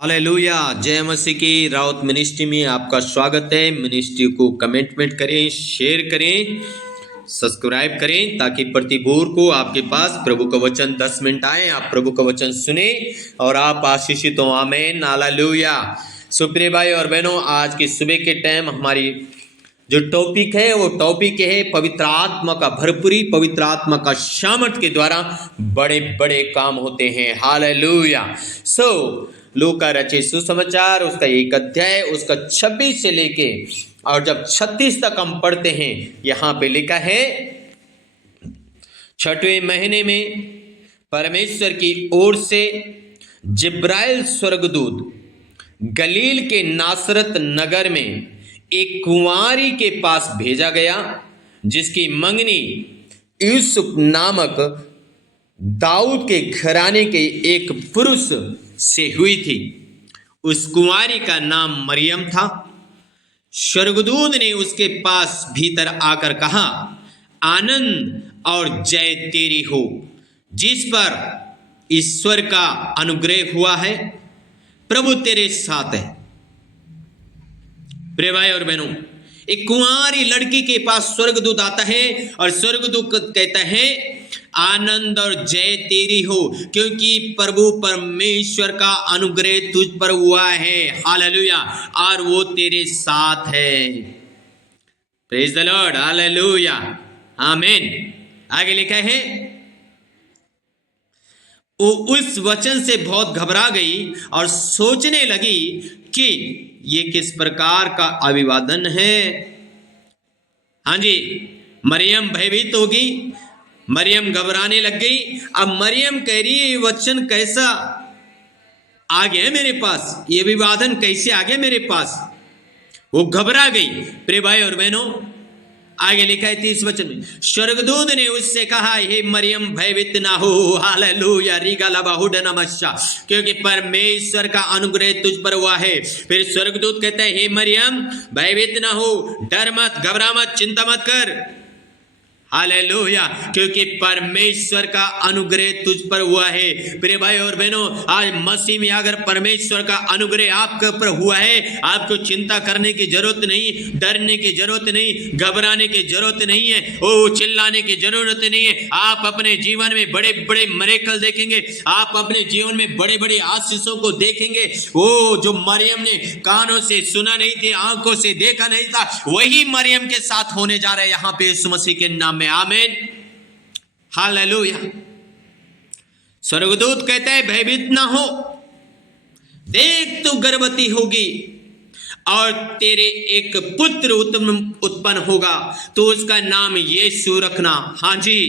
Hallelujah. जय मसीह की। Raut ministry में आपका स्वागत है। मिनिस्ट्री को कमेंटमेंट करें, शेयर करें, सब्सक्राइब करें ताकि प्रतिभोर को आपके पास प्रभु का वचन 10 मिनट आए, आप प्रभु का वचन सुने और आप आशीषित हो। आमीन। हालेलुया। सुप्रिय भाई और बहनों, आज की सुबह के टाइम हमारी जो टॉपिक है वो टॉपिक है पवित्र आत्मा का भरपूरी, पवित्र आत्मा का सामर्थ के द्वारा बड़े बड़े काम होते हैं। हालेलुया। लूका रचित सुसमाचार उसका 1 अध्याय उसका 26 से लेके और जब 36 तक हम पढ़ते हैं, यहां पे लिखा है, 6वें महीने में परमेश्वर की ओर से जिब्राइल स्वर्गदूत गलील के नासरत नगर में एक कुंवारी के पास भेजा गया, जिसकी मंगनी यूसुफ नामक दाऊद के घराने के एक पुरुष से हुई थी। उस कुंवारी का नाम मरियम था। स्वर्गदूत ने उसके पास भीतर आकर कहा, आनंद और जय तेरी हो, जिस पर ईश्वर का अनुग्रह हुआ है, प्रभु तेरे साथ है। प्रिय भाई और बहनों, एक कुंवारी लड़की के पास स्वर्गदूत आता है और स्वर्गदूत कहता है, आनंद और जय तेरी हो, क्योंकि प्रभु परमेश्वर का अनुग्रह तुझ पर हुआ है। हालेलुया। और वो तेरे साथ है। Praise the Lord. हालेलुया। आमीन। आगे लिखा है, वो उस वचन से बहुत घबरा गई और सोचने लगी कि ये किस प्रकार का अभिवादन है। हाँ जी, मरियम भयभीत होगी, मरियम घबराने लग गई। अब मरियम कह रही है, ये वचन कैसा आ गया मेरे पास, ये अभिवादन कैसे आ गया मेरे पास। वो घबरा गई। प्रिय भाई और बहनों, आगे लिखा है 30 वचन में, स्वर्गदूत ने उससे कहा, हे मरियम भयभीत ना हो। हालेलुया। रीगा लबाहुड नमस्सा, क्योंकि परमेश्वर का अनुग्रह तुझ पर हुआ है। फिर स्वर्गदूत कहता है, हे मरियम भयभीत ना हो, डर मत, घबरा मत, चिंता मत कर। हालेलुया, क्योंकि परमेश्वर का अनुग्रह तुझ पर हुआ है। प्रिय भाई और बहनों, आज मसीह में अगर परमेश्वर का अनुग्रह आपके ऊपर हुआ है, आपको चिंता करने की जरूरत नहीं, डरने की जरूरत नहीं, घबराने की जरूरत नहीं है, ओ चिल्लाने की जरूरत नहीं है। आप अपने जीवन में बड़े बड़े मिरेकल देखेंगे, आप अपने जीवन में बड़े बड़े आशीषों को देखेंगे। वो जो मरियम ने कानों से सुना नहीं थी, आंखों से देखा नहीं था, वही मरियम के साथ होने जा रहा है यहाँ पे यीशु मसीह के नाम में। आमीन। हालेलुया। स्वर्गदूत कहता है, भयभीत ना हो, देख तू गर्भवती होगी और तेरे एक पुत्र उत्पन्न होगा, तो उसका नाम यीशु रखना। हाँ जी,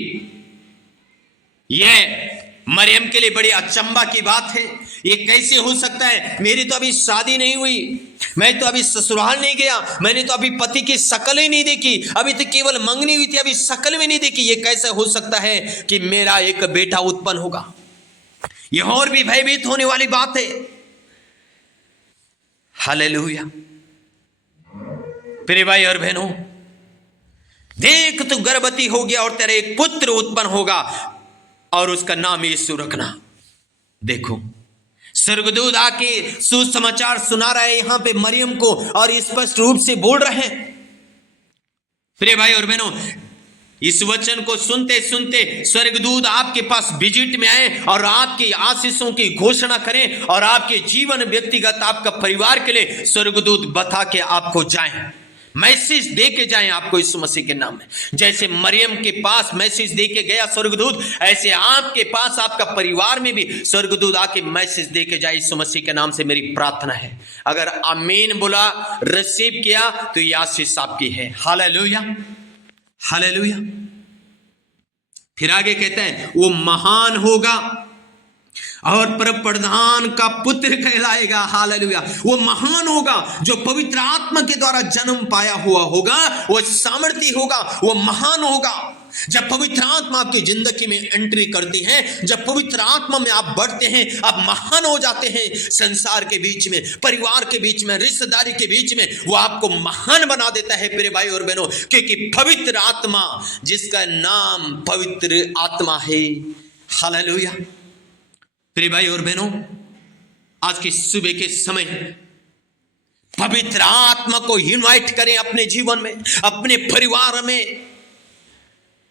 यह मरियम के लिए बड़ी अचंभा की बात है। ये कैसे हो सकता है? मेरी तो अभी शादी नहीं हुई, मैं तो अभी ससुराल नहीं गया, मैंने तो अभी पति की शक्ल ही नहीं देखी, अभी तो केवल मंगनी हुई थी, अभी शक्ल भी नहीं देखी। ये कैसे हो सकता है कि मेरा एक बेटा उत्पन्न होगा? यह और भी भयभीत होने वाली बात है। हालेलुया। प्रिय भाई और बहनों, देख तू गर्भवती होगी और तेरा एक पुत्र उत्पन्न होगा और उसका नाम यीशु रखना। देखो, स्वर्गदूत आके सुसमाचार सुना रहा है यहां पे मरियम को और स्पष्ट रूप से बोल रहे हैं। प्रिय भाई और बहनों, इस वचन को सुनते सुनते स्वर्गदूत आपके पास विजिट में आए और आपकी आशीषों की घोषणा करें और आपके जीवन व्यक्तिगत आपका परिवार के लिए स्वर्गदूत बता के आपको जाएं, मैसेज दे के जाएं आपको यीशु मसीह के नाम में। जैसे मरियम के पास मैसेज दे के गया स्वर्गदूत, ऐसे आपके पास आपका परिवार में भी स्वर्गदूत आके मैसेज दे के जाए। यीशु मसीह के नाम से मेरी प्रार्थना है, अगर आमीन बोला, रिसीव किया, तो ये आशीष आपकी है। हालेलुया। हालेलुया। फिर आगे कहते हैं, वो महान होगा और प्रधान का पुत्र कहलाएगा। हालेलुया। वो महान होगा, जो पवित्र आत्मा के द्वारा जन्म पाया हुआ होगा, वो सामर्थी होगा, वो महान होगा। जब पवित्र आत्मा आपकी जिंदगी में एंट्री करती है, जब पवित्र आत्मा में आप बढ़ते हैं, आप महान हो जाते हैं। संसार के बीच में, परिवार के बीच में, रिश्तेदारी के बीच में वो आपको महान बना देता है। मेरे भाई और बहनों, क्योंकि पवित्र आत्मा, जिसका नाम पवित्र आत्मा है। हालेलुया। प्रिय भाई और बहनों, आज की सुबह के समय पवित्र आत्मा को इनवाइट करें अपने जीवन में, अपने परिवार में,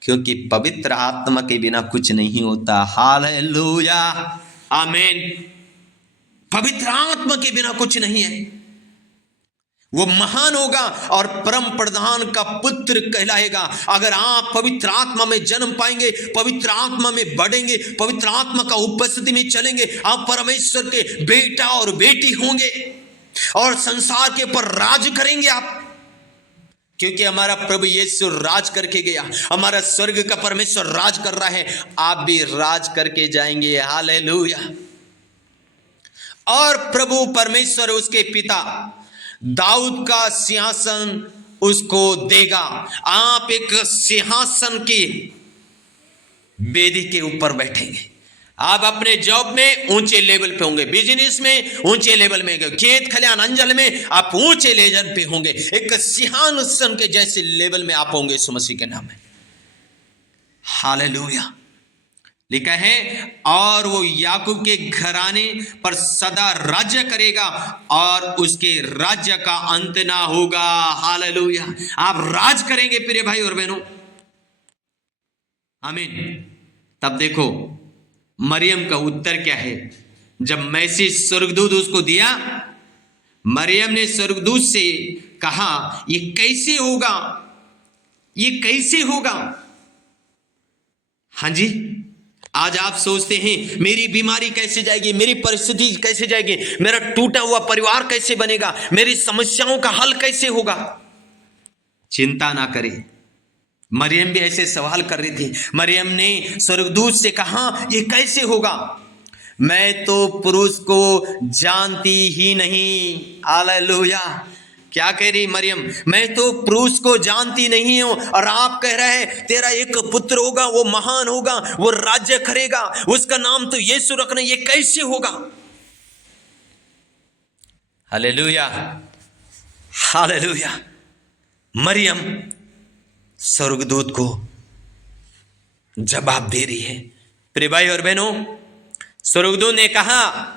क्योंकि पवित्र आत्मा के बिना कुछ नहीं होता। हालेलुया, आमीन। पवित्र आत्मा के बिना कुछ नहीं है। वो महान होगा और परम प्रधान का पुत्र कहलाएगा। अगर आप पवित्र आत्मा में जन्म पाएंगे, पवित्र आत्मा में बढ़ेंगे, पवित्र आत्मा का उपस्थिति में चलेंगे, आप परमेश्वर के बेटा और बेटी होंगे और संसार के ऊपर राज करेंगे आप, क्योंकि हमारा प्रभु यीशु राज करके गया। हमारा स्वर्ग का परमेश्वर राज कर रहा है, आप भी राज करके जाएंगे। हालेलुया। और प्रभु परमेश्वर उसके पिता दाऊद का सिंहासन उसको देगा। आप एक सिंहासन की वेदी के ऊपर बैठेंगे। आप अपने जॉब में ऊंचे लेवल पे होंगे, बिजनेस में ऊंचे लेवल में होंगे, खेत खलिहान अंजल में आप ऊंचे लेवल पे होंगे। एक सिंहासन के जैसे लेवल में आप होंगे यीशु मसीह के नाम में। हालेलुया। लिखा है, और वो याकूब के घराने पर सदा राज्य करेगा और उसके राज्य का अंत ना होगा। हालेलुया। आप राज करेंगे प्रिय भाई और बहनों, आमीन। तब देखो मरियम का उत्तर क्या है। जब मैसेज स्वर्गदूत उसको दिया, मरियम ने स्वर्गदूत से कहा, ये कैसे होगा, ये कैसे होगा। हाँ जी, आज आप सोचते हैं मेरी बीमारी कैसे जाएगी, मेरी परिस्थिति कैसे जाएगी, मेरा टूटा हुआ परिवार कैसे बनेगा, मेरी समस्याओं का हल कैसे होगा। चिंता ना करें। मरियम भी ऐसे सवाल कर रही थी। मरियम ने स्वर्गदूत से कहा, ये कैसे होगा, मैं तो पुरुष को जानती ही नहीं। हालेलुया। क्या कह रही मरियम, मैं तो पुरुष को जानती नहीं हूं, और आप कह रहे हैं तेरा एक पुत्र होगा, वो महान होगा, वो राज्य करेगा, उसका नाम तो यीशु रखना, ये कैसे होगा। Hallelujah, hallelujah. मरियम स्वर्गदूत को जवाब दे रही है। प्रिय भाई और बहनों, स्वर्गदूत ने कहा,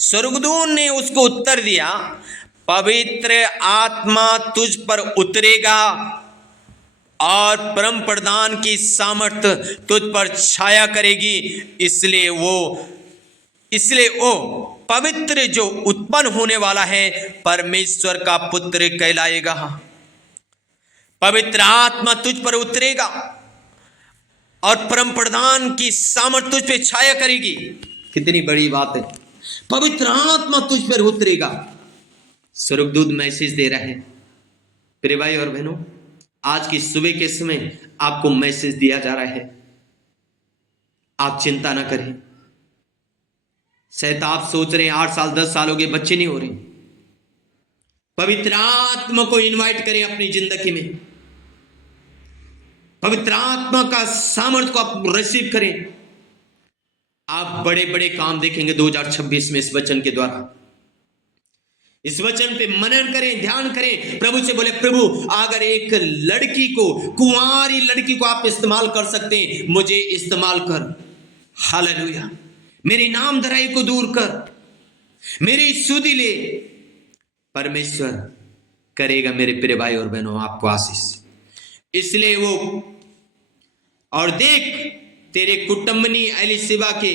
स्वर्गदूत ने उसको उत्तर दिया, पवित्र आत्मा तुझ पर उतरेगा और परम प्रधान की सामर्थ्य तुझ पर छाया करेगी, इसलिए वो पवित्र जो उत्पन्न होने वाला है परमेश्वर का पुत्र कहलाएगा। पवित्र आत्मा तुझ पर उतरेगा और परम प्रधान की सामर्थ्य तुझ पे छाया करेगी। कितनी बड़ी बात है, पवित्र आत्मा तुझ पर उतरेगा। स्वर्गदूत मैसेज दे रहा है। प्रिय भाई और बहनों, आज की सुबह के समय आपको मैसेज दिया जा रहा है, आप चिंता ना करें। शायद आप सोच रहे हैं 8 साल 10 साल हो गए, बच्चे नहीं हो रहे। पवित्र आत्मा को इनवाइट करें अपनी जिंदगी में। पवित्र आत्मा का सामर्थ्य को आप रिसीव करें। आप बड़े बड़े काम देखेंगे 2026 में इस वचन के द्वारा। इस वचन पे मनन करें, ध्यान करें, प्रभु से बोले, प्रभु अगर एक लड़की को, कुंवारी लड़की को आप इस्तेमाल कर सकते हैं, मुझे इस्तेमाल कर। हालेलुया। मेरी नामधराई को दूर कर, मेरी सुधि ले। परमेश्वर करेगा मेरे प्रिय भाई और बहनों आपको आशीष। इसलिए वो, और देख तेरे कुटुंबनी एलिशिबा के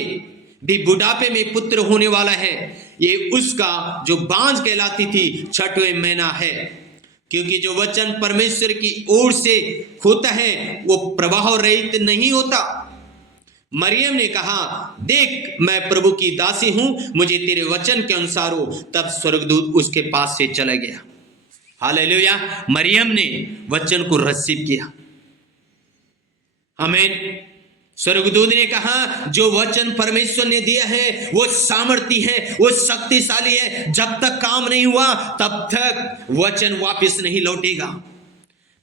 भी बुढ़ापे में पुत्र होने वाला है। ये उसका जो बांझ कहलाती थी 6वें महीना है, क्योंकि जो वचन परमेश्वर की ओर से होता है वो प्रवाह रहित नहीं होता। मरियम ने कहा, देख मैं प्रभु की दासी हूं, मुझे तेरे वचन के अनुसार हो। तब स्वर्गदूत उसके पास से चला गया। हालेलुया। मरियम ने वचन को रिसीव किया। आमीन। स्वर्गदूत ने कहा, जो वचन परमेश्वर ने दिया है वो सामर्थी है, वो शक्तिशाली है। जब तक काम नहीं हुआ तब तक वचन वापस नहीं लौटेगा।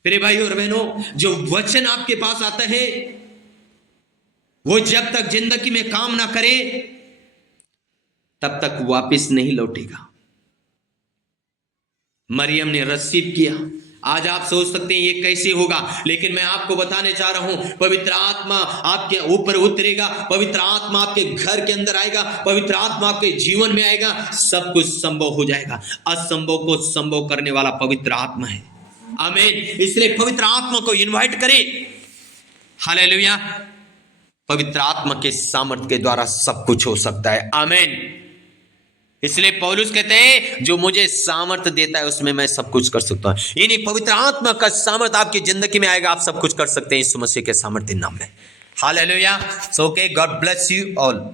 मेरे भाई और बहनों, जो वचन आपके पास आता है वो जब तक जिंदगी में काम ना करे तब तक वापस नहीं लौटेगा। मरियम ने रिसीव किया। आज आप सोच सकते हैं ये कैसे होगा, लेकिन मैं आपको बताने चाह रहा हूं, पवित्र आत्मा आपके ऊपर उतरेगा, पवित्र आत्मा आपके घर के अंदर आएगा, पवित्र आत्मा आपके जीवन में आएगा, सब कुछ संभव हो जाएगा। असंभव को संभव करने वाला पवित्र आत्मा है। आमीन। इसलिए पवित्र आत्मा को इनवाइट करें। हालेलुया। पवित्र आत्मा के सामर्थ्य के द्वारा सब कुछ हो सकता है। आमीन। इसलिए पौलुस कहते हैं जो मुझे सामर्थ्य देता है उसमें मैं सब कुछ कर सकता हूं। यानी पवित्र आत्मा का सामर्थ्य आपकी जिंदगी में आएगा, आप सब कुछ कर सकते हैं यीशु मसीह के सामर्थ्य नाम में। Hallelujah. So okay, God bless you all.